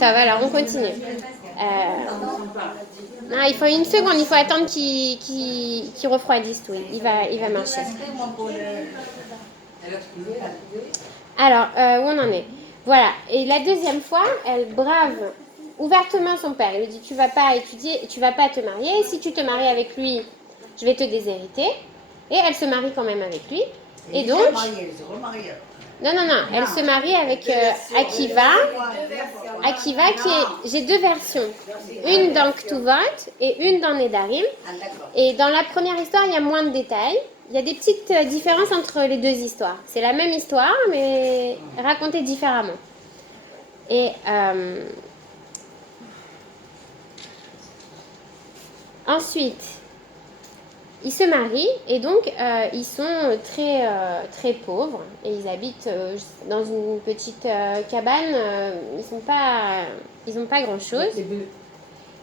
Alors on continue. Non, il faut une seconde, il faut attendre qu'il refroidisse tout. Il va marcher. Alors, où on en est? Voilà. Et la deuxième fois, elle brave ouvertement son père. Elle lui dit, tu vas pas étudier, tu vas pas te marier. Si tu te maries avec lui, je vais te déshériter. Et elle se marie quand même avec lui. Et donc... Non, elle se marie avec Akiva. Akiva qui est... J'ai deux versions. Une dans Ktuvot et une dans Nedarim. Et dans la première histoire, il y a moins de détails. Il y a des petites différences entre les deux histoires. C'est la même histoire, mais racontée différemment. Et ensuite, ils se marient et donc ils sont très pauvres et ils habitent dans une petite cabane. Ils n'ont pas grand-chose.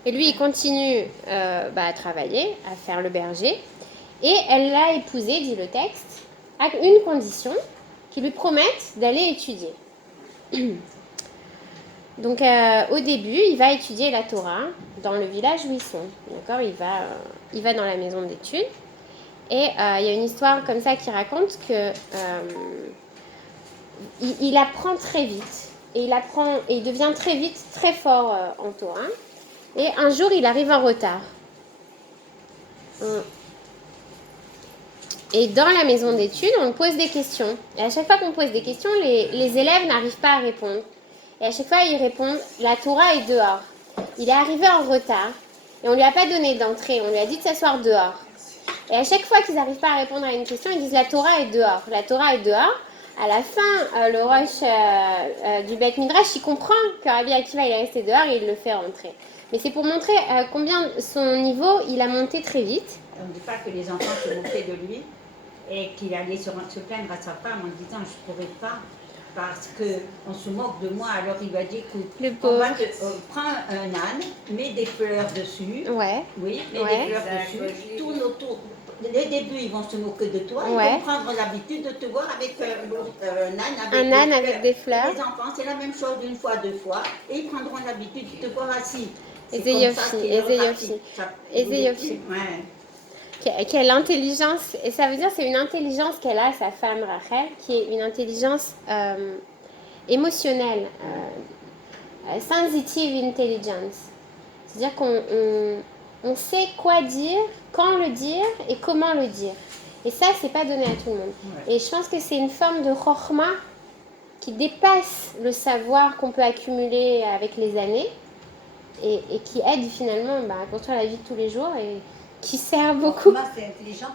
Et lui, il continue à travailler, à faire le berger. Et elle l'a épousé, dit le texte, à une condition, qu'il lui promette d'aller étudier. Donc au début, il va étudier la Torah dans le village où ils sont. D'accord, il va dans la maison d'études. Et il y a une histoire comme ça qui raconte que il apprend très vite. Et il devient très vite très fort en Torah. Et un jour, il arrive en retard. Et dans la maison d'études, on pose des questions. Et à chaque fois qu'on pose des questions, les élèves n'arrivent pas à répondre. Et à chaque fois, ils répondent « La Torah est dehors ». Il est arrivé en retard et on ne lui a pas donné d'entrée. On lui a dit de s'asseoir dehors. Et à chaque fois qu'ils n'arrivent pas à répondre à une question, ils disent « La Torah est dehors ». La Torah est dehors. À la fin, le roche du Beth Midrash, il comprend que Rabbi Akiva il est resté dehors et il le fait rentrer. Mais c'est pour montrer combien son niveau, il a monté très vite. On ne dit pas que les enfants se moquaient de lui et qu'il allait se plaindre à sa femme en disant je ne pourrais pas parce qu'on se moque de moi. Alors il va dire écoute, prends un âne, mets des fleurs dessus, ouais. Oui, mets des fleurs dessus, tourne autour. Dès le début, ils vont se moquer de toi, ils vont prendre l'habitude de te voir avec un âne avec des fleurs. Les enfants, c'est la même chose une fois, deux fois, et ils prendront l'habitude de te voir assis. Ézéiophie. Quelle intelligence, et ça veut dire c'est une intelligence qu'elle a, sa femme Rachel, qui est une intelligence émotionnelle, sensitive intelligence. C'est-à-dire qu'on sait quoi dire, quand le dire et comment le dire. Et ça, c'est pas donné à tout le monde. Ouais. Et je pense que c'est une forme de chokhma qui dépasse le savoir qu'on peut accumuler avec les années et qui aide finalement à construire la vie de tous les jours et qui sert beaucoup. Chokhma, c'est intelligent,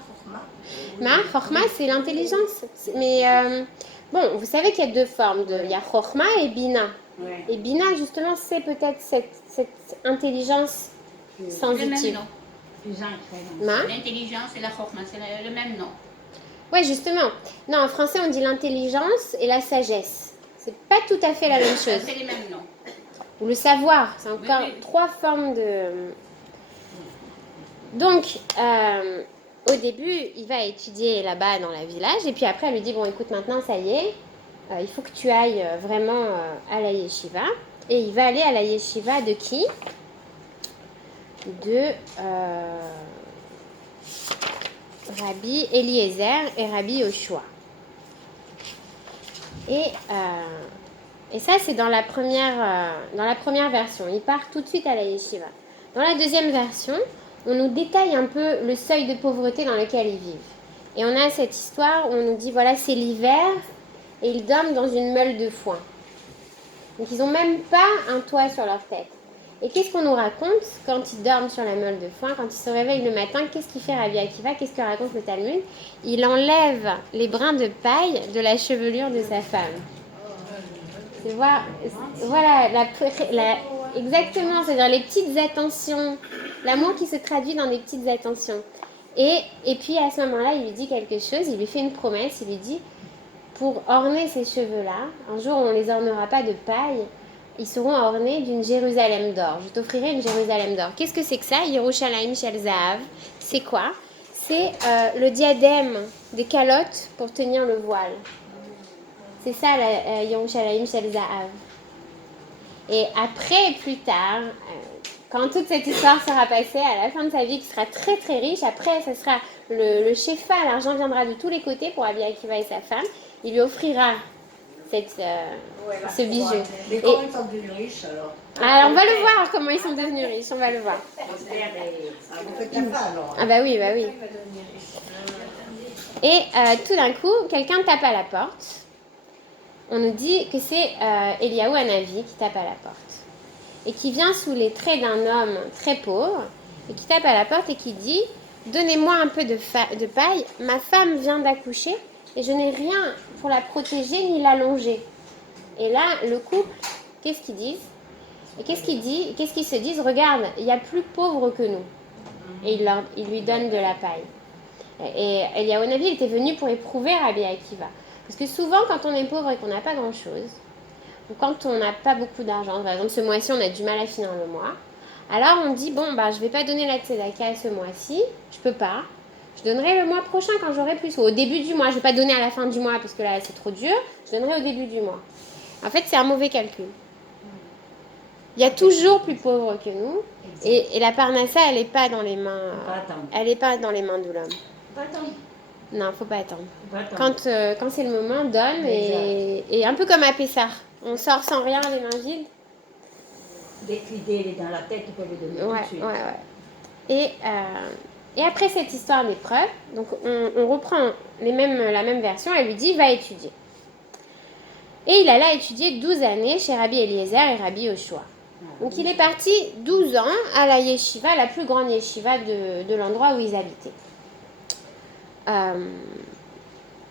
Chokhma, c'est l'intelligence. Mais bon, vous savez qu'il y a deux formes. Il y a chokhma et bina. Ouais. Et bina, justement, c'est peut-être cette intelligence sensitive. Le même nom. L'intelligence et la chokhma, c'est le même nom. Oui, justement. Non, en français, on dit l'intelligence et la sagesse. C'est pas tout à fait la même chose. C'est les mêmes noms. Ou le savoir, c'est encore trois formes de... Donc, au début, il va étudier là-bas dans la village. Et puis après, elle lui dit, bon, écoute, maintenant, ça y est, il faut que tu ailles vraiment à la yeshiva. Et il va aller à la yeshiva de qui ? De Rabbi Eliezer et Rabbi Yoshua. Et ça, c'est dans la première version. Il part tout de suite à la yeshiva. Dans la deuxième version, on nous détaille un peu le seuil de pauvreté dans lequel ils vivent. Et on a cette histoire où on nous dit, voilà, c'est l'hiver et ils dorment dans une meule de foin. Donc, ils n'ont même pas un toit sur leur tête. Et qu'est-ce qu'on nous raconte quand ils dorment sur la meule de foin, quand ils se réveillent le matin? Qu'est-ce qu'il fait Rabbi Akiva? Qu'est-ce que raconte le Talmud? Il enlève les brins de paille de la chevelure de sa femme. Voilà, exactement, c'est-à-dire les petites attentions, l'amour qui se traduit dans des petites attentions. Et puis à ce moment-là, il lui dit quelque chose, il lui fait une promesse, il lui dit, pour orner ces cheveux-là, un jour on ne les ornera pas de paille, ils seront ornés d'une Jérusalem d'or. Je t'offrirai une Jérusalem d'or. Qu'est-ce que c'est que ça? Yerushalayim Shel Zahav. C'est quoi? C'est le diadème des calottes pour tenir le voile. C'est ça, Yerushalayim Shel Zahav. Et après, plus tard, quand toute cette histoire sera passée, à la fin de sa vie, qui sera très très riche, après, ça sera le shefa, l'argent viendra de tous les côtés pour Rabbi Akiva et sa femme. Il lui offrira ce bijou. Mais comment ils sont devenus riches alors? Alors, on va le voir comment ils sont devenus riches, on va le voir. Ah bah oui, bah oui. Et tout d'un coup, quelqu'un tape à la porte. On nous dit que c'est Eliaou Hanavi qui tape à la porte. Et qui vient sous les traits d'un homme très pauvre, et qui tape à la porte et qui dit « Donnez-moi un peu de paille, ma femme vient d'accoucher, et je n'ai rien pour la protéger ni l'allonger. » Et là, le couple, qu'est-ce qu'ils disent? Et qu'est-ce qu'ils se disent? Regarde, il y a plus pauvre que nous. Et il lui donne de la paille. Et Eliaou Hanavi était venu pour éprouver Rabbi Akiva. Parce que souvent, quand on est pauvre et qu'on n'a pas grand-chose, ou quand on n'a pas beaucoup d'argent, par exemple ce mois-ci, on a du mal à finir le mois, alors on dit, bon, bah, je ne vais pas donner la tzedaka ce mois-ci, je peux pas. Je donnerai le mois prochain quand j'aurai plus, ou au début du mois. Je ne vais pas donner à la fin du mois parce que là, c'est trop dur. Je donnerai au début du mois. En fait, c'est un mauvais calcul. Il y a toujours plus pauvres que nous. Et la parnassa, elle n'est pas dans les mains. Elle n'est pas dans les mains de l'homme. Pas attendre. Non, faut pas attendre. Quand c'est le moment, donne. Et un peu comme à Pessah. On sort sans rien, les mains vides. Dès que l'idée est dans la tête, il faut lui donner tout de suite. Ouais. Et après cette histoire d'épreuve, donc on reprend la même version. Elle lui dit, va étudier. Et il alla étudier 12 années chez Rabbi Eliezer et Rabbi Yoshua. Donc il est parti 12 ans à la yeshiva, la plus grande yeshiva de l'endroit où ils habitaient.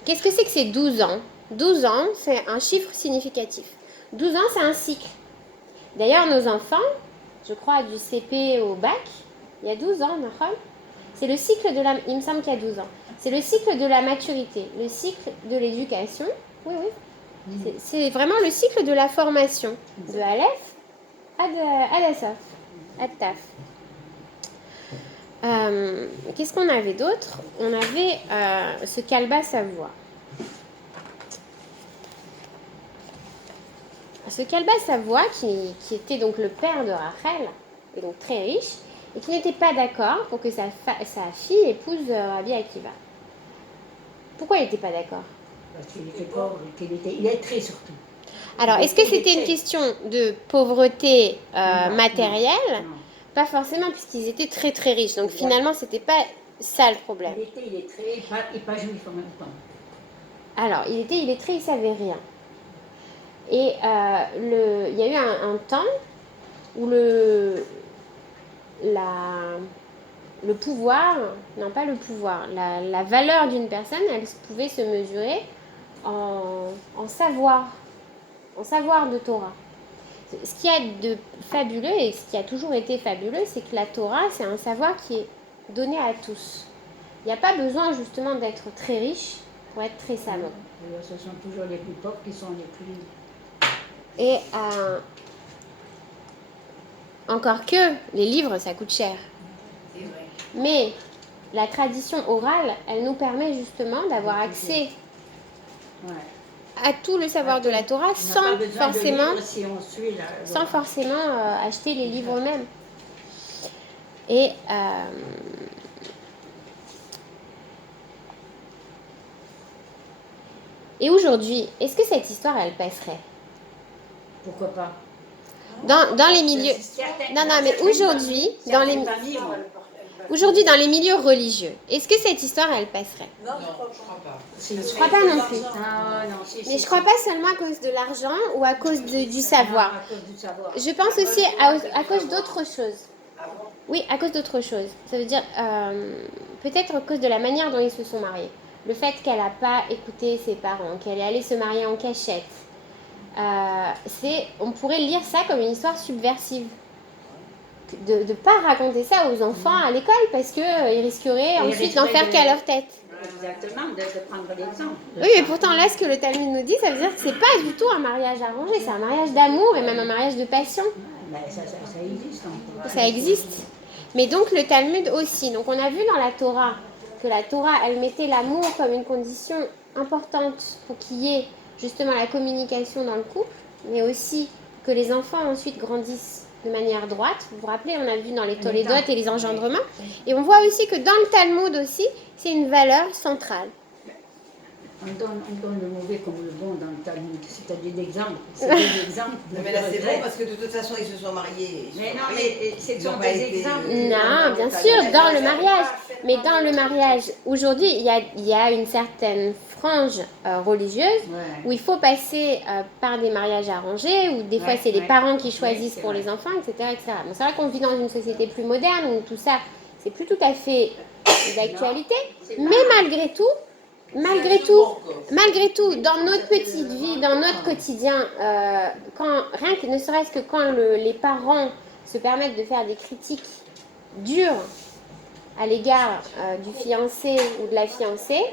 Qu'est-ce que c'est que ces 12 ans? 12 ans, c'est un chiffre significatif. 12 ans, c'est un cycle. D'ailleurs, nos enfants, je crois du CP au bac, il y a 12 ans, c'est le cycle il me semble qu'il y a 12 ans. C'est le cycle de la maturité, le cycle de l'éducation. Oui. C'est vraiment le cycle de la formation, de Aleph à Dassof, à Taf. Qu'est-ce qu'on avait d'autre? On avait ce Kalba Savoie. Ce Kalba Savoie, qui était donc le père de Rachel, et donc très riche, et qui n'était pas d'accord pour que sa fille épouse Rabbi Akiva. Pourquoi il n'était pas d'accord? Parce qu'il était pauvre, il est très surtout. Alors, est-ce que c'était une question de pauvreté matérielle? Non. Pas forcément, puisqu'ils étaient très très riches. Donc finalement, c'était pas ça le problème. Il est très et pas juif en même temps. Alors, il était illettré, il savait rien. Et il y a eu un temps où le pouvoir, non pas le pouvoir, la valeur d'une personne, elle pouvait se mesurer en savoir de Torah. Ce qu'il y a de fabuleux, et ce qui a toujours été fabuleux, c'est que la Torah, c'est un savoir qui est donné à tous. Il n'y a pas besoin justement d'être très riche pour être très savant. Ce sont toujours les plus pauvres qui sont les plus... Et encore que les livres, ça coûte cher. C'est vrai. Mais la tradition orale, elle nous permet justement d'avoir accès à tout le savoir de la Torah sans forcément acheter les livres eux-mêmes. Et aujourd'hui, est-ce que cette histoire, elle passerait? Pourquoi pas? Dans les milieux... Non, mais aujourd'hui, dans les milieux religieux, est-ce que cette histoire, elle passerait? Non, je crois pas. Je crois pas non plus. Mais je crois pas seulement à cause de l'argent ou à cause du savoir. Je pense aussi à cause d'autre chose. Oui, à cause d'autre chose. Ça veut dire peut-être à cause de la manière dont ils se sont mariés. Le fait qu'elle n'a pas écouté ses parents, qu'elle est allée se marier en cachette. On pourrait lire ça comme une histoire subversive. De ne pas raconter ça aux enfants à l'école parce qu'ils risqueraient ensuite d'en faire qu'à leur tête. Exactement, de prendre l'exemple. Oui, mais pourtant là, ce que le Talmud nous dit, ça veut dire que c'est pas du tout un mariage arrangé, c'est un mariage d'amour et même un mariage de passion. Ça existe encore. Ça existe. Mais donc le Talmud aussi. Donc on a vu dans la Torah que la Torah, elle mettait l'amour comme une condition importante pour qu'il y ait justement la communication dans le couple, mais aussi que les enfants ensuite grandissent de manière droite. Vous vous rappelez, on a vu dans les Tolédotes et les engendrements. Et on voit aussi que dans le Talmud aussi, c'est une valeur centrale. On donne le mauvais comme le bon dans le Talmud. C'est-à-dire d'exemple. C'est des exemples. Non, mais là, c'est bon parce que de toute façon, ils se sont mariés. Mais non, mais ce sont des exemples. Non, bien sûr, dans le mariage. Mais dans le mariage, aujourd'hui, il y a une certaine frange religieuse où il faut passer par des mariages arrangés, où des fois, c'est les parents qui choisissent pour les enfants, etc. etc. Donc, c'est vrai qu'on vit dans une société plus moderne où tout ça, c'est plus tout à fait d'actualité. Mais malgré tout, dans notre petite vie, dans notre quotidien, rien que ne serait-ce que quand les parents se permettent de faire des critiques dures à l'égard du fiancé ou de la fiancée,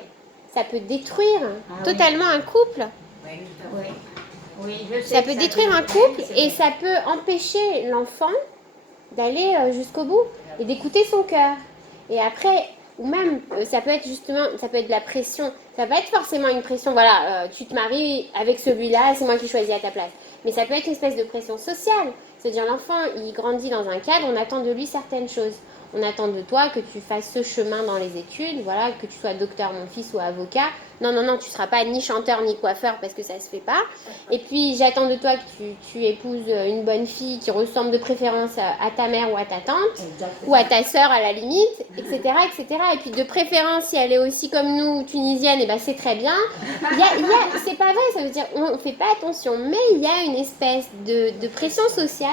ça peut détruire totalement un couple. Oui, je sais ça peut détruire un couple et ça peut empêcher l'enfant d'aller jusqu'au bout et d'écouter son cœur. Et après, ou même, ça peut être de la pression. Ça va pas être forcément une pression, voilà, tu te maries avec celui-là, c'est moi qui choisis à ta place. Mais ça peut être une espèce de pression sociale. C'est-à-dire l'enfant, il grandit dans un cadre, on attend de lui certaines choses. On attend de toi que tu fasses ce chemin dans les études, voilà, que tu sois docteur, mon fils, ou avocat. Non, tu ne seras pas ni chanteur ni coiffeur parce que ça ne se fait pas. Et puis, j'attends de toi que tu épouses une bonne fille qui ressemble de préférence à ta mère ou à ta tante, ou à ta sœur à la limite, etc., etc. Et puis, de préférence, si elle est aussi comme nous, tunisienne, et ben c'est très bien. C'est pas vrai, ça veut dire on ne fait pas attention, mais il y a une espèce de pression sociale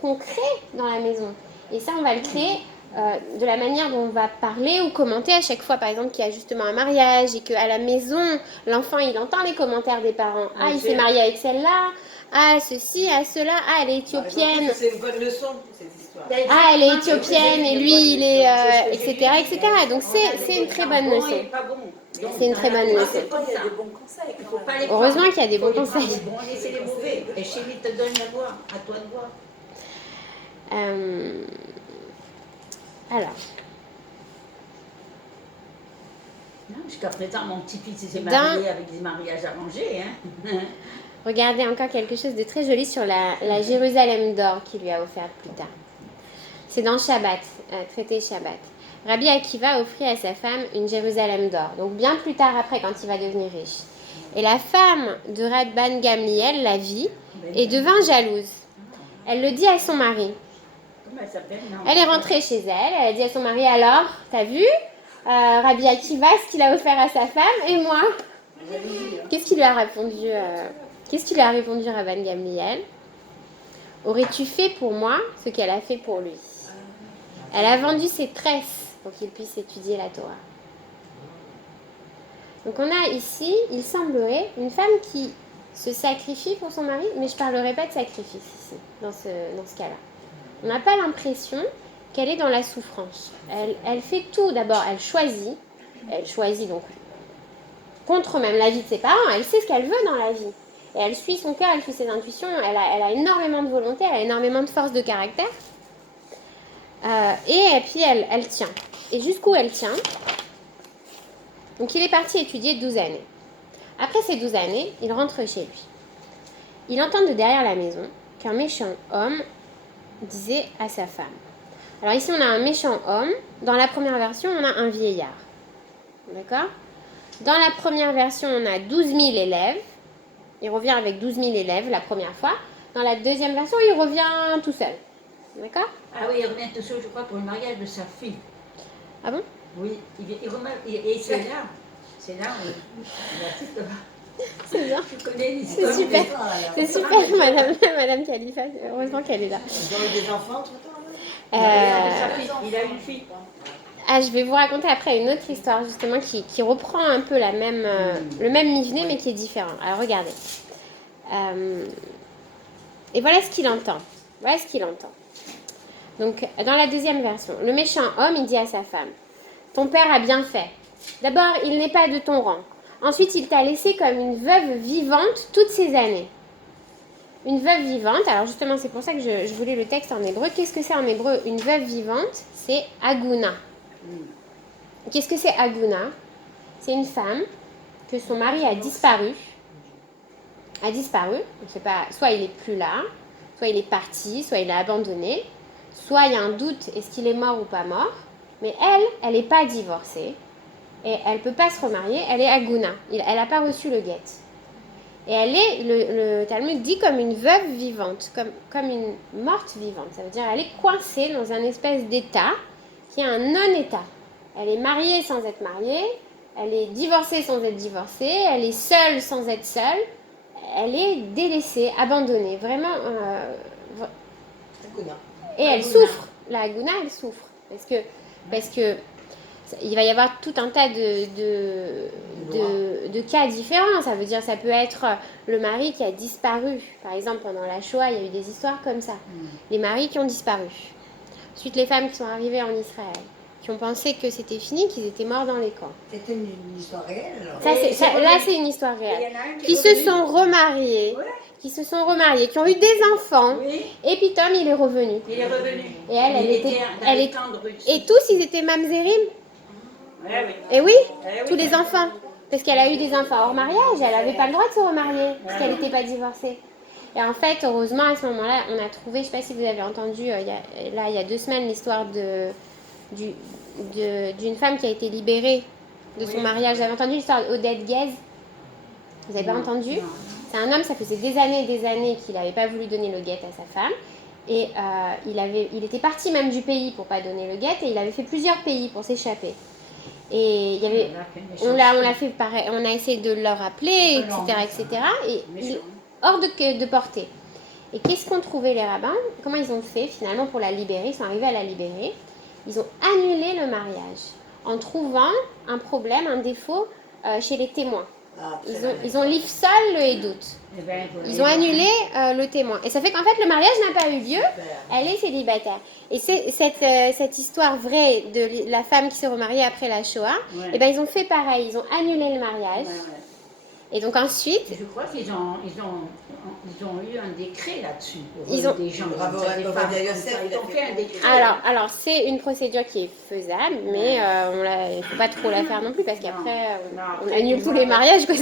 qu'on crée dans la maison. Et ça, on va le créer de la manière dont on va parler ou commenter à chaque fois, par exemple, qu'il y a justement un mariage et qu'à la maison, l'enfant, il entend les commentaires des parents. Ah, il s'est marié avec celle-là. Ah, ceci, ah, cela. Ah, elle est éthiopienne. C'est une bonne leçon, cette histoire. Ah, elle est éthiopienne et lui, il est... etc., etc. Donc, c'est une très bonne leçon. C'est une très bonne leçon. Heureusement qu'il y a des bons conseils. Laissez les mauvais. Et chérie te donne la voix. À toi de voir. Alors. Non, jusqu'à présent, mon petit-fils s'est marié avec des mariages arrangés. Hein. Regardez encore quelque chose de très joli sur la Jérusalem d'or qu'il lui a offert plus tard. C'est dans Shabbat, traité Shabbat. Rabbi Akiva offrit à sa femme une Jérusalem d'or, donc bien plus tard après quand il va devenir riche. Et la femme de Rabban Gamliel la vit et devint jalouse. Elle le dit à son mari. Elle est rentrée chez elle, elle a dit à son mari, alors, t'as vu Rabbi Akiva, ce qu'il a offert à sa femme, et moi? Qu'est-ce qu'il lui a répondu Rabban Gamliel? Aurais-tu fait pour moi ce qu'elle a fait pour lui? Elle a vendu ses tresses pour qu'il puisse étudier la Torah. Donc on a ici, il semblerait, une femme qui se sacrifie pour son mari, mais je ne parlerai pas de sacrifice ici, dans ce cas-là. On n'a pas l'impression qu'elle est dans la souffrance. Elle fait tout. D'abord, elle choisit donc contre même l'avis de ses parents. Elle sait ce qu'elle veut dans la vie. Et elle suit son cœur, elle suit ses intuitions. Elle a énormément de volonté, elle a énormément de force de caractère. Et puis, elle tient. Et jusqu'où elle tient? Donc, il est parti étudier 12 années. Après ces 12 années, il rentre chez lui. Il entend de derrière la maison qu'un méchant homme disait à sa femme. Alors ici, on a un méchant homme. Dans la première version, on a un vieillard. D'accord? Dans la première version, on a 12 000 élèves. Il revient avec 12 000 élèves la première fois. Dans la deuxième version, il revient tout seul. D'accord? Ah oui, il revient tout seul, je crois, pour le mariage de sa fille. Ah bon? Oui, il remet, et c'est là. C'est là où il a tout là. C'est bien. Je connais l'histoire. C'est super, Madame Khalifa. Heureusement qu'elle est là. Ils ont eu des enfants tout le temps, Il a une fille. Ah, je vais vous raconter après une autre histoire justement qui reprend un peu le même Mivné mais qui est différent. Alors regardez. Et voilà ce qu'il entend. Donc dans la deuxième version, le méchant homme il dit à sa femme, ton père a bien fait. D'abord, il n'est pas de ton rang. Ensuite, il t'a laissé comme une veuve vivante toutes ces années. Une veuve vivante, alors justement, c'est pour ça que je voulais le texte en hébreu. Qu'est-ce que c'est en hébreu? Une veuve vivante, c'est Aguna. Qu'est-ce que c'est Aguna? C'est une femme que son mari a disparu. On ne sait pas, soit il n'est plus là, Soit il est parti, soit il est abandonné, soit il y a un doute, est-ce qu'il est mort ou pas mort. Mais elle n'est pas divorcée et elle ne peut pas se remarier, elle est aguna, elle n'a pas reçu le guet. Et elle est, le Talmud dit, comme une veuve vivante, comme une morte vivante. Ça veut dire qu'elle est coincée dans un espèce d'état qui est un non-état. Elle est mariée sans être mariée, elle est divorcée sans être divorcée, elle est seule sans être seule, elle est délaissée, abandonnée, vraiment. Et elle souffre, la aguna, elle souffre. Parce que il va y avoir tout un tas de cas différents. Ça veut dire, ça peut être le mari qui a disparu. Par exemple, pendant la Shoah, il y a eu des histoires comme ça. Les maris qui ont disparu. Ensuite, les femmes qui sont arrivées en Israël, qui ont pensé que c'était fini, qu'ils étaient morts dans les camps. C'était une histoire réelle alors. Là, c'est une histoire réelle. Qui se sont remariés. Ouais. Qui ont eu des enfants, et puis Tom, il est revenu. Et et tous, ils étaient mamzerim. Et oui, tous les enfants. Parce qu'elle a eu des enfants hors mariage, elle n'avait pas le droit de se remarier, parce qu'elle n'était pas divorcée. Et en fait, heureusement, à ce moment-là, on a trouvé, je ne sais pas si vous avez entendu, il y a 2 semaines, l'histoire d'une femme qui a été libérée de son mariage. Vous avez entendu l'histoire d'Odette Guez? Vous n'avez pas entendu? C'est un homme, ça faisait des années qu'il n'avait pas voulu donner le guet à sa femme. Et il était parti même du pays pour ne pas donner le guet, et il avait fait plusieurs pays pour s'échapper. Et on l'a fait pareil, on a essayé de le rappeler, etc. Et hors de portée. Et qu'est-ce qu'ont trouvé les rabbins? Comment ils ont fait finalement pour la libérer? Ils sont arrivés à la libérer. Ils ont annulé le mariage en trouvant un problème, un défaut chez les témoins. Ils ont l'ifsol, le edout. Ils ont annulé le témoin. Et ça fait qu'en fait, le mariage n'a pas eu lieu. Elle est célibataire. Et cette histoire vraie de la femme qui s'est remariée après la Shoah, et ben, ils ont fait pareil. Ils ont annulé le mariage. Et donc ensuite... Je crois qu'ils ont eu un décret là-dessus. Pour ils ont des gens. Alors, c'est une procédure qui est faisable, mais il ne faut pas trop la faire non plus, parce qu'après, on annule tous les mariages. Quoi.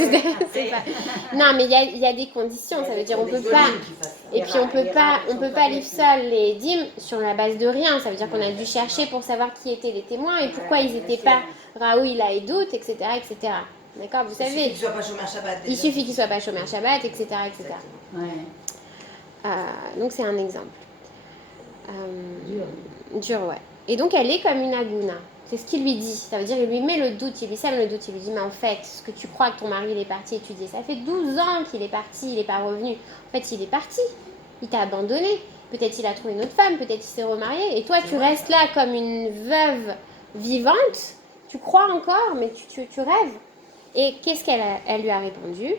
Non, mais il y a des conditions. Ça veut dire on peut pas... Et puis on peut pas l'ifsol les dîmes sur la base de rien. Ça veut dire qu'on a dû chercher pour savoir qui étaient les témoins et pourquoi ils n'étaient pas Raoui, la et doute, etc., etc. D'accord, vous savez. Il suffit qu'il soit pas chômeur Shabbat. Il suffit qu'il soit pas chômeur Shabbat, etc., etc. Donc c'est un exemple. Dur, ouais. Et donc elle est comme une aguna. C'est ce qu'il lui dit. Ça veut dire il lui met le doute, il lui sème le doute. Il lui dit mais en fait, ce que tu crois que ton mari il est parti étudier, ça fait 12 ans qu'il est parti, il n'est pas revenu. En fait, il est parti. Il t'a abandonné. Peut-être il a trouvé une autre femme, peut-être il s'est remarié. Et toi, tu restes là comme une veuve vivante. Tu crois encore, mais tu rêves. Et qu'est-ce qu'elle lui a répondu?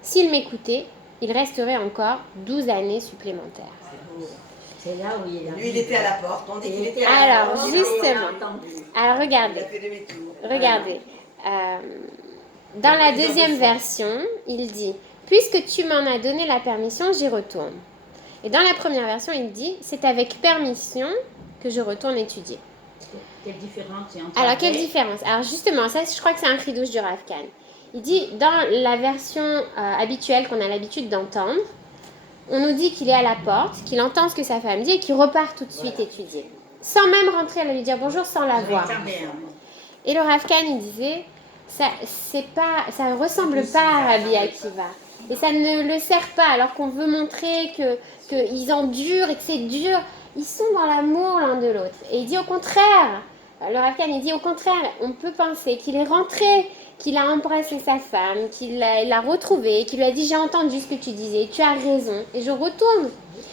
S'il m'écoutait, il resterait encore 12 années supplémentaires. C'est là où il est. Lui, il était à la porte. On dit qu'il était à la porte. Alors, justement. Alors, regardez. Dans la deuxième version, il dit « Puisque tu m'en as donné la permission, j'y retourne. » Et dans la première version, il dit « C'est avec permission que je retourne étudier. » Quelle différence il y a entre Alors, quelle différence? Alors, justement, ça, je crois que c'est un chidouche du Rav Kahn. Il dit, dans la version habituelle qu'on a l'habitude d'entendre, on nous dit qu'il est à la porte, qu'il entend ce que sa femme dit et qu'il repart tout de suite étudier. Sans même rentrer, elle lui dire bonjour, sans la voir. Et le Rav Kahn, il disait, ça ne ressemble pas à Rabbi Akiva. Et ça ne le sert pas, alors qu'on veut montrer qu'ils endurent et que c'est dur. Ils sont dans l'amour l'un de l'autre. Et il dit au contraire, le Rav Kahn, il dit au contraire, on peut penser qu'il est rentré, qu'il a embrassé sa femme, qu'il l'a retrouvée, qu'il lui a dit j'ai entendu ce que tu disais, tu as raison, et je retourne.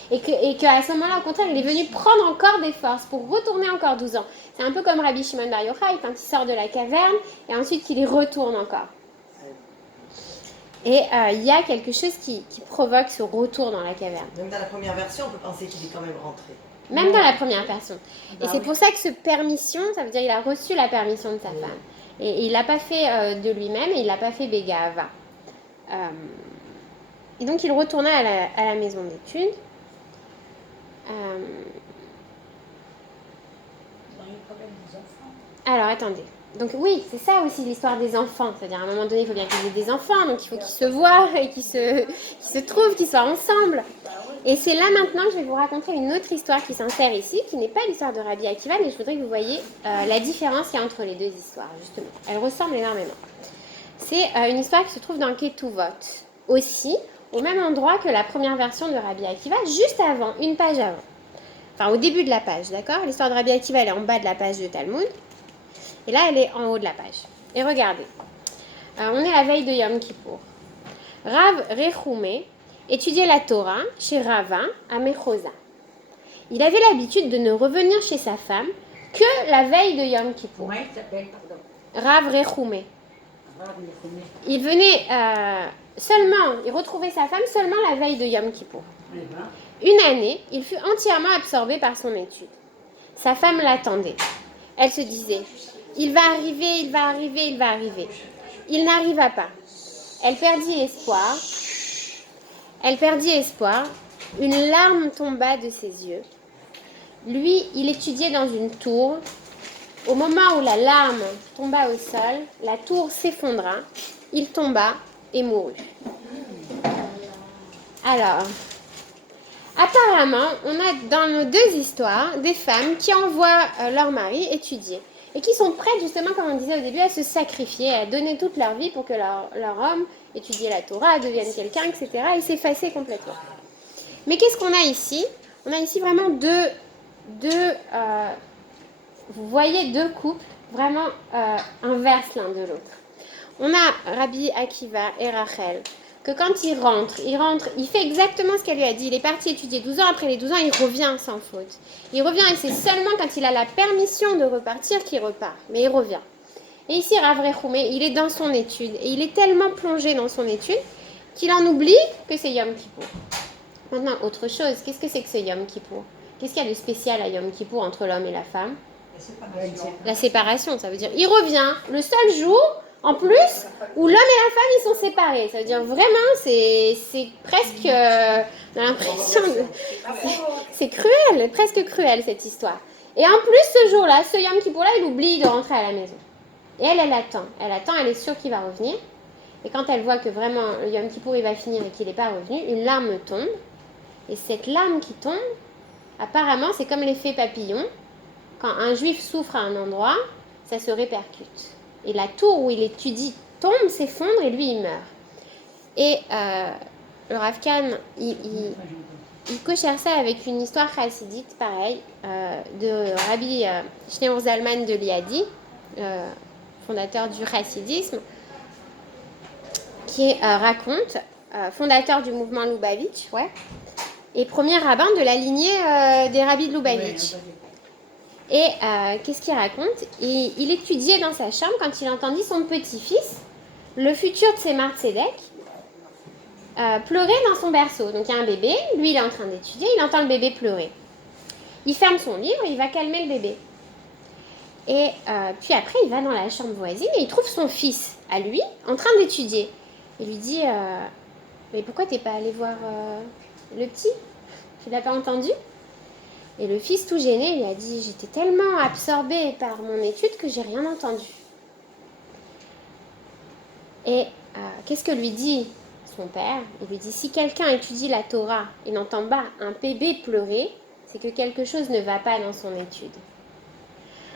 Et qu'à ce moment-là, au contraire, il est venu prendre encore des forces pour retourner encore 12 ans. C'est un peu comme Rabbi Shimon Bar Yochai, quand il sort de la caverne, et ensuite qu'il y retourne encore. Et il y a quelque chose qui provoque ce retour dans la caverne. Donc dans la première version, on peut penser qu'il est quand même rentré. Même dans la première version. Et c'est pour ça que ce permission, ça veut dire qu'il a reçu la permission de sa femme. Et il ne l'a pas fait de lui-même, et il ne l'a pas fait Begava. Et donc il retourna à la maison d'études. Alors attendez. Donc oui, c'est ça aussi l'histoire des enfants. C'est-à-dire à un moment donné, il faut bien qu'ils aient des enfants, donc il faut qu'ils se voient et qu'ils se trouvent, qu'ils soient ensemble. Et c'est là maintenant que je vais vous raconter une autre histoire qui s'insère ici, qui n'est pas l'histoire de Rabbi Akiva, mais je voudrais que vous voyez la différence qu'il y a entre les deux histoires, justement. Elles ressemblent énormément. C'est une histoire qui se trouve dans Ketuvot, aussi, au même endroit que la première version de Rabbi Akiva, juste avant, une page avant. Enfin, au début de la page, d'accord? L'histoire de Rabbi Akiva, elle est en bas de la page de Talmud, et là, elle est en haut de la page. Et regardez, on est la veille de Yom Kippour. Rav Rechoumé étudiait la Torah chez Rava à Mechosa. Il avait l'habitude de ne revenir chez sa femme que la veille de Yom Kippour. Comment il s'appelle, pardon? Rav Rechoumé. Rav Rechoumé. Il venait il retrouvait sa femme seulement la veille de Yom Kippour. Une année, il fut entièrement absorbé par son étude. Sa femme l'attendait. Elle se disait, il va arriver, il va arriver, il va arriver. Il n'arriva pas. Elle perdit espoir. Une larme tomba de ses yeux. Lui, il étudiait dans une tour. Au moment où la larme tomba au sol, la tour s'effondra. Il tomba et mourut. Alors, apparemment, on a dans nos deux histoires des femmes qui envoient leur mari étudier et qui sont prêtes, justement, comme on disait au début, à se sacrifier, à donner toute leur vie pour que leur homme étudie la Torah, devienne quelqu'un, etc. et s'effacer complètement. Mais qu'est-ce qu'on a ici? On a ici vraiment vous voyez deux couples vraiment inverses l'un de l'autre. On a Rabbi Akiva et Rachel, que quand il rentre, il fait exactement ce qu'elle lui a dit. Il est parti étudier 12 ans, après les 12 ans, il revient sans faute. Il revient et c'est seulement quand il a la permission de repartir qu'il repart, mais il revient. Et ici, Rav Rechoumé, il est dans son étude, et il est tellement plongé dans son étude qu'il en oublie que c'est Yom Kippour. Maintenant, autre chose, qu'est-ce que c'est que ce Yom Kippour? Qu'est-ce qu'il y a de spécial à Yom Kippour entre l'homme et la femme? La séparation, ça veut dire, il revient le seul jour, en plus, où l'homme et la femme, ils sont séparés. Ça veut dire, vraiment, c'est presque, on a l'impression, c'est cruel, presque cruel, cette histoire. Et en plus, ce jour-là, ce Yom Kippour-là, il oublie de rentrer à la maison. Et elle attend, elle est sûre qu'il va revenir. Et quand elle voit que vraiment, le Yom Kippour, il va finir et qu'il n'est pas revenu, une larme tombe. Et cette larme qui tombe, apparemment, c'est comme l'effet papillon. Quand un juif souffre à un endroit, ça se répercute. Et la tour où il étudie tombe, s'effondre et lui, il meurt. Et le Rav Kahn, il cochère ça avec une histoire chassidite, pareil, de Rabbi Shneur Zalman de Liadi, fondateur du chassidisme, qui raconte, fondateur du mouvement Lubavitch, et premier rabbin de la lignée des rabbis de Lubavitch. Et qu'est-ce qu'il raconte? Il étudiait dans sa chambre quand il entendit son petit-fils, le futur Tzemar Tzedek, pleurer dans son berceau. Donc il y a un bébé, lui il est en train d'étudier, il entend le bébé pleurer. Il ferme son livre, il va calmer le bébé. Et puis après il va dans la chambre voisine et il trouve son fils, à lui, en train d'étudier. Il lui dit, mais pourquoi t'es pas allé voir le petit? Tu l'as pas entendu? Et le fils, tout gêné, lui a dit, j'étais tellement absorbée par mon étude que j'ai rien entendu. Et qu'est-ce que lui dit son père? Il lui dit, si quelqu'un étudie la Torah et n'entend pas un bébé pleurer, c'est que quelque chose ne va pas dans son étude.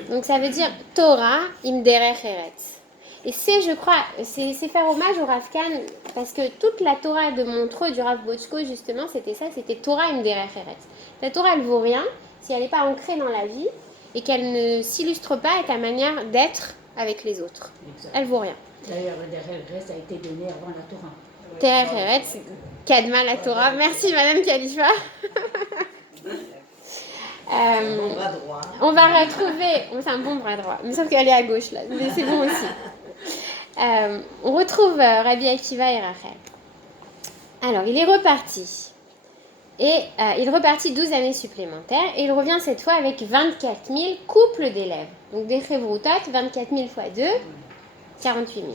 Donc ça veut dire Torah im derech eretz. Et je crois, c'est faire hommage au Rav Kahn, parce que toute la Torah de Montreux, du Rav Bochko, justement, c'était ça, c'était Torah im derech eretz. La Torah, elle vaut rien si elle n'est pas ancrée dans la vie et qu'elle ne s'illustre pas avec la manière d'être avec les autres. Exact. Elle vaut rien. D'ailleurs, le derech eretz a été donné avant la Torah. Derech eretz, Kadma la Torah. Merci, Madame Khalifa. Bon bras droit. On va retrouver, c'est un bon bras droit, mais sauf qu'elle est à gauche là, mais c'est bon aussi. On retrouve Rabbi Akiva et Rachel. Alors, il est reparti. Et il repartit 12 années supplémentaires et il revient cette fois avec 24 000 couples d'élèves. Donc des chevroutot, 24 000 fois 2, 48 000.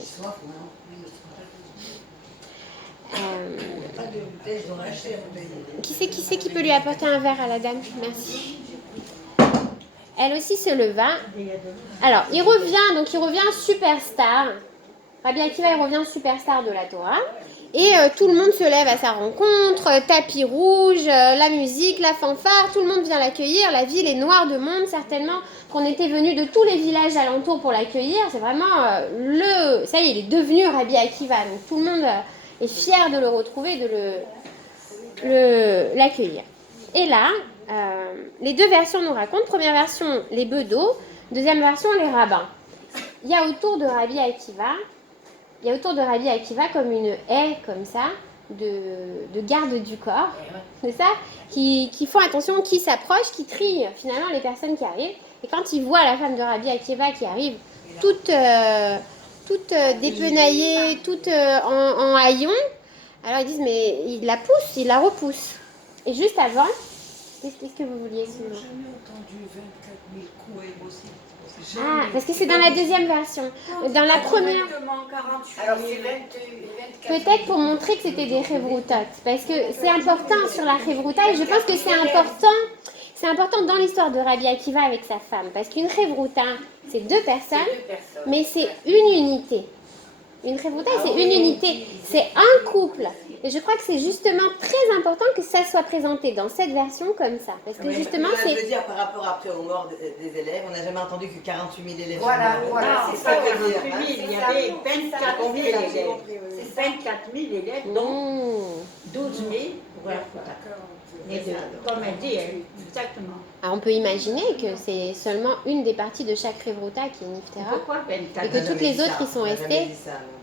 Qui c'est qui peut lui apporter un verre à la dame? Merci. Elle aussi se leva. Alors, il revient superstar. Rabbi Akiva, il revient superstar de la Torah. Et tout le monde se lève à sa rencontre, tapis rouge, la musique, la fanfare, tout le monde vient l'accueillir. La ville est noire de monde, certainement qu'on était venu de tous les villages alentours pour l'accueillir. C'est vraiment ça y est, il est devenu Rabbi Akiva. Donc tout le monde est fier de le retrouver, de l'accueillir. Et là, les deux versions nous racontent. Première version, les bedeaux. Deuxième version, les rabbins. Il y a autour de Rabbi Akiva comme une haie, comme ça, de garde du corps, c'est ça, qui font attention, qui s'approchent, qui trient finalement les personnes qui arrivent. Et quand ils voient la femme de Rabbi Akiva qui arrive toute dépenaillée, toute en haillons, alors ils disent, mais il la pousse, il la repousse. Et juste avant, qu'est-ce que vous vouliez sinon ? J'ai jamais entendu 24 000 coups aussi. Ah, parce que c'est dans la deuxième version. Dans la première... Alors c'est 24. Peut-être pour montrer que c'était des chevroutotes. Parce que c'est important sur la chevrouta et je pense que c'est important dans l'histoire de Rabbi Akiva avec sa femme. Parce qu'une chevrouta, c'est deux personnes, mais c'est une unité. Une chevrouta, c'est une unité. C'est un couple. Et je crois que c'est justement très important que ça soit présenté dans cette version comme ça. Parce que justement, c'est... Je veux dire, par rapport après aux morts des élèves, on n'a jamais entendu que 48 000 élèves. Voilà, c'est ça que je veux dire. Il y avait 24 000 élèves. 24 000 élèves, donc 12 000 pour la Fouta. Comme elle dit, exactement. Alors on peut imaginer que c'est seulement une des parties de chaque Révrouta qui est Niftera. Pourquoi 24 et que toutes les autres qui sont restées.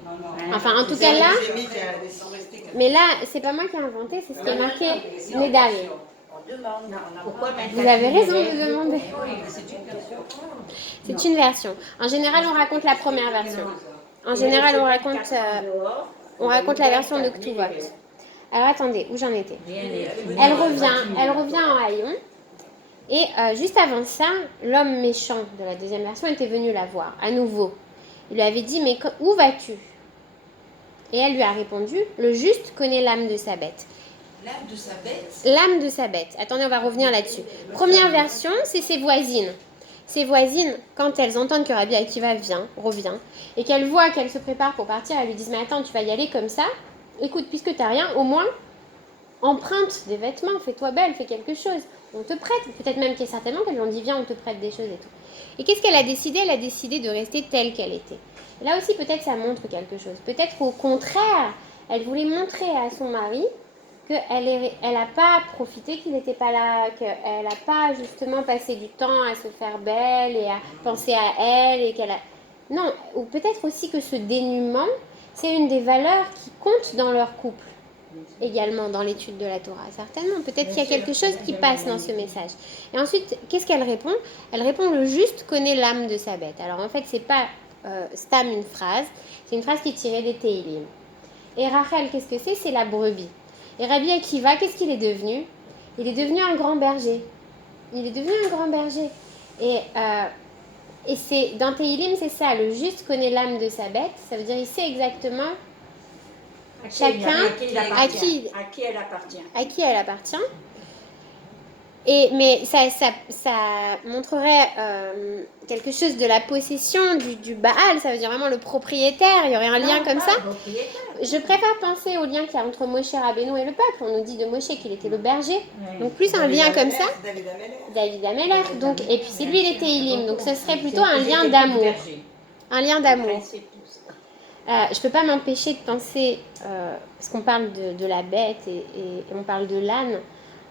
Non. Enfin, en tout cas là. Mais là, c'est pas moi qui ai inventé, c'est ce qui est marqué Nédarim. Pourquoi 24 Vous avez raison de 000 élèves? demander. C'est une version. En général, on raconte la première version. En général, on raconte la version de Ktuvot. Alors attendez, où j'en étais ? Elle revient en haillons. Et juste avant ça, l'homme méchant de la deuxième version était venu la voir, à nouveau. Il lui avait dit, mais où vas-tu ? Et elle lui a répondu, le juste connaît l'âme de sa bête. L'âme de sa bête. L'âme de sa bête. Attendez, on va revenir là-dessus. Première version, c'est ses voisines. Ses voisines, quand elles entendent que Rabbi Akiva revient, et qu'elles voient qu'elle se prépare pour partir, elles lui disent, mais attends, tu vas y aller comme ça ? Écoute, puisque tu n'as rien, au moins, emprunte des vêtements, fais-toi belle, fais quelque chose. On te prête, peut-être même certainement qu'elles lui ont dit, viens, on te prête des choses et tout. Et qu'est-ce qu'elle a décidé ? Elle a décidé de rester telle qu'elle était. Et là aussi, peut-être ça montre quelque chose. Peut-être au contraire, elle voulait montrer à son mari qu'elle n'a pas profité qu'il n'était pas là, qu'elle n'a pas justement passé du temps à se faire belle et à penser à elle. Et qu'elle a... Non, ou peut-être aussi que ce dénuement, c'est une des valeurs qui comptent dans leur couple. Également dans l'étude de la Torah, certainement. Peut-être qu'il y a quelque chose qui passe dans ce message. Et ensuite, qu'est-ce qu'elle répond ? Elle répond, le juste connaît l'âme de sa bête. Alors en fait, c'est pas stam une phrase, c'est une phrase qui est tirée des Teilim. Et Rachel, qu'est-ce que c'est ? C'est la brebis. Et Rabbi Akiva, qu'est-ce qu'il est devenu ? Il est devenu un grand berger. Il est devenu un grand berger. Et c'est, dans Teilim, c'est ça, le juste connaît l'âme de sa bête. Ça veut dire, il sait exactement chacun à qui elle appartient. Mais ça montrerait quelque chose de la possession du Baal, ça veut dire vraiment le propriétaire, il y aurait un lien comme ça. Je préfère penser au lien qu'il y a entre Moshe Rabbeinu et le peuple. On nous dit de Moshe qu'il était le berger, donc plus un lien comme ça. David Ameller, donc, et puis c'est lui les Teilim, donc ce serait plutôt un lien d'amour. Un lien d'amour. Je ne peux pas m'empêcher de penser, parce qu'on parle de la bête et on parle de l'âne,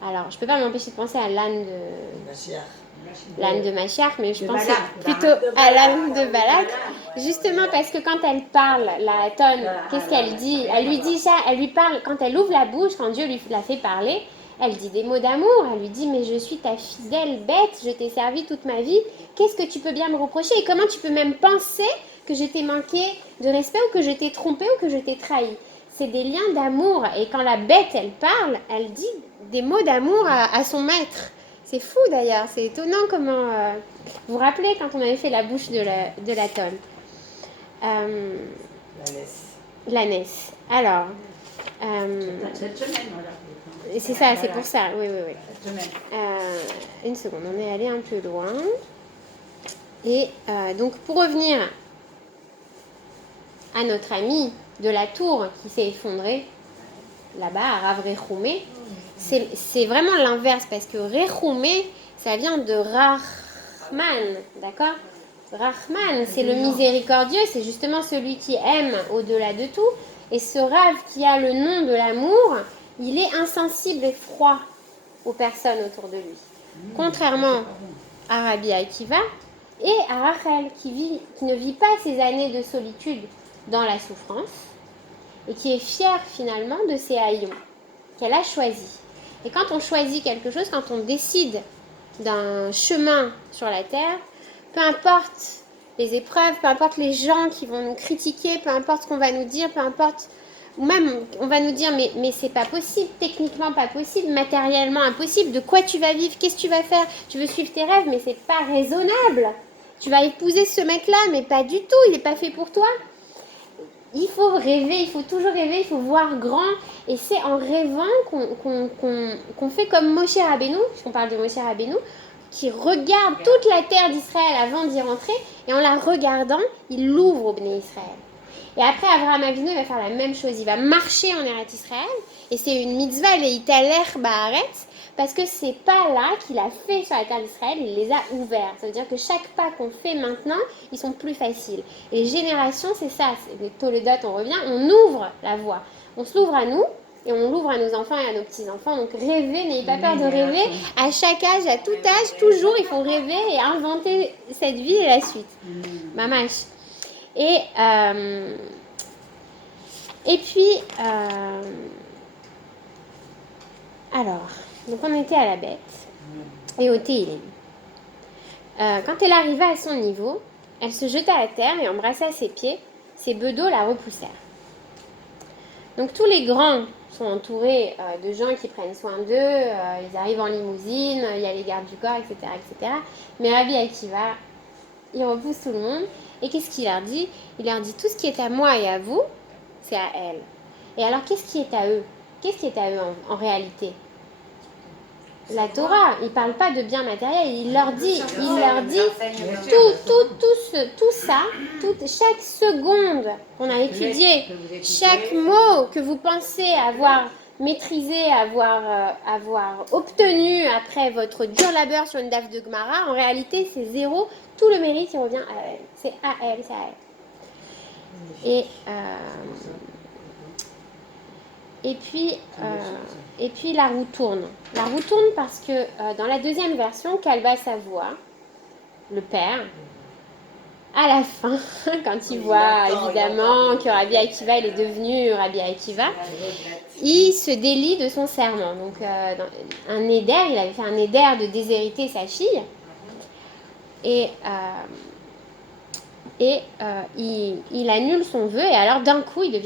alors je ne peux pas m'empêcher de penser à l'âne de Machiach, mais je pensais plutôt à l'âne de Balak, justement parce que quand elle parle, la tonne, qu'est-ce qu'elle dit ? Elle lui dit ça, elle lui parle, quand elle ouvre la bouche, quand Dieu lui la fait parler, elle dit des mots d'amour, elle lui dit, mais je suis ta fidèle bête, je t'ai servi toute ma vie, qu'est-ce que tu peux bien me reprocher ? Et comment tu peux même penser que je t'ai manqué de respect ou que je t'ai trompé ou que je t'ai trahi ? C'est des liens d'amour. Et quand la bête, elle parle, elle dit des mots d'amour à son maître. C'est fou d'ailleurs, c'est étonnant comment... Vous vous rappelez quand on avait fait la bouche de la tonne l'ânesse. Alors... Cette semaine, voilà. C'est ça, c'est pour ça, oui. Une seconde, on est allé un peu loin. Et donc, pour revenir à notre amie de la tour qui s'est effondrée là-bas à Rav Rechoumé, c'est vraiment l'inverse parce que Rechoumé, ça vient de Rahman, d'accord? Rahman, c'est le miséricordieux, c'est justement celui qui aime au-delà de tout. Et ce Rav qui a le nom de l'amour, il est insensible et froid aux personnes autour de lui. Contrairement à Rabbi Akiva et à Rachel qui ne vit pas ces années de solitude dans la souffrance et qui est fière finalement de ses haillons qu'elle a choisis. Et quand on choisit quelque chose, quand on décide d'un chemin sur la terre, peu importe les épreuves, peu importe les gens qui vont nous critiquer, peu importe ce qu'on va nous dire, peu importe, ou même on va nous dire mais c'est pas possible, techniquement pas possible, matériellement impossible, de quoi tu vas vivre, qu'est-ce que tu vas faire, tu veux suivre tes rêves mais c'est pas raisonnable, tu vas épouser ce mec-là mais pas du tout, il n'est pas fait pour toi. Il faut rêver, il faut toujours rêver, il faut voir grand. Et c'est en rêvant qu'on fait comme Moshe Rabbeinu, puisqu'on parle de Moshe Rabbeinu, qui regarde toute la terre d'Israël avant d'y rentrer. Et en la regardant, il l'ouvre au Bnei Israël. Et après, Abraham Avinu, il va faire la même chose. Il va marcher en Eretz Israël. Et c'est une mitzvah, leitaler ba'aretz, parce que c'est pas là qu'il a fait sur la terre d'Israël, il les a ouverts. Ça veut dire que chaque pas qu'on fait maintenant, ils sont plus faciles. Et les générations, c'est ça, les Toledot, on revient, on ouvre la voie. On se l'ouvre à nous, et on l'ouvre à nos enfants et à nos petits-enfants. Donc rêver, n'ayez pas peur de rêver. À chaque âge, à tout âge, toujours, il faut rêver et inventer cette vie et la suite. Mamash. Et puis, alors, donc on était à la bête et au Téhilim. Quand elle arriva à son niveau, elle se jeta à terre et embrassa ses pieds. Ses bedeaux la repoussèrent. Donc tous les grands sont entourés de gens qui prennent soin d'eux, ils arrivent en limousine, il y a les gardes du corps, etc. etc. Mais Rabbi Akiva, il repousse tout le monde. Et qu'est-ce qu'il leur dit? Il leur dit tout ce qui est à moi et à vous, c'est à elle. Et alors qu'est-ce qui est à eux? Qu'est-ce qui est à eux en réalité? La Torah, il ne parle pas de biens matériels, il leur dit tout ça, chaque seconde qu'on a étudié, chaque mot que vous pensez avoir maîtrisé, avoir obtenu après votre dur labeur sur une daf de Gemara, en réalité c'est zéro, tout le mérite il revient à elle, c'est à elle, c'est à elle. Et puis la roue tourne. La roue tourne parce que dans la deuxième version, Kalba Savoie, le père, à la fin, quand il voit évidemment que Rabbi Akiva il est devenu Rabbi Akiva, il se délie de son serment. Donc un éder, il avait fait un éder de déshériter sa fille. Et il annule son vœu et alors d'un coup il devient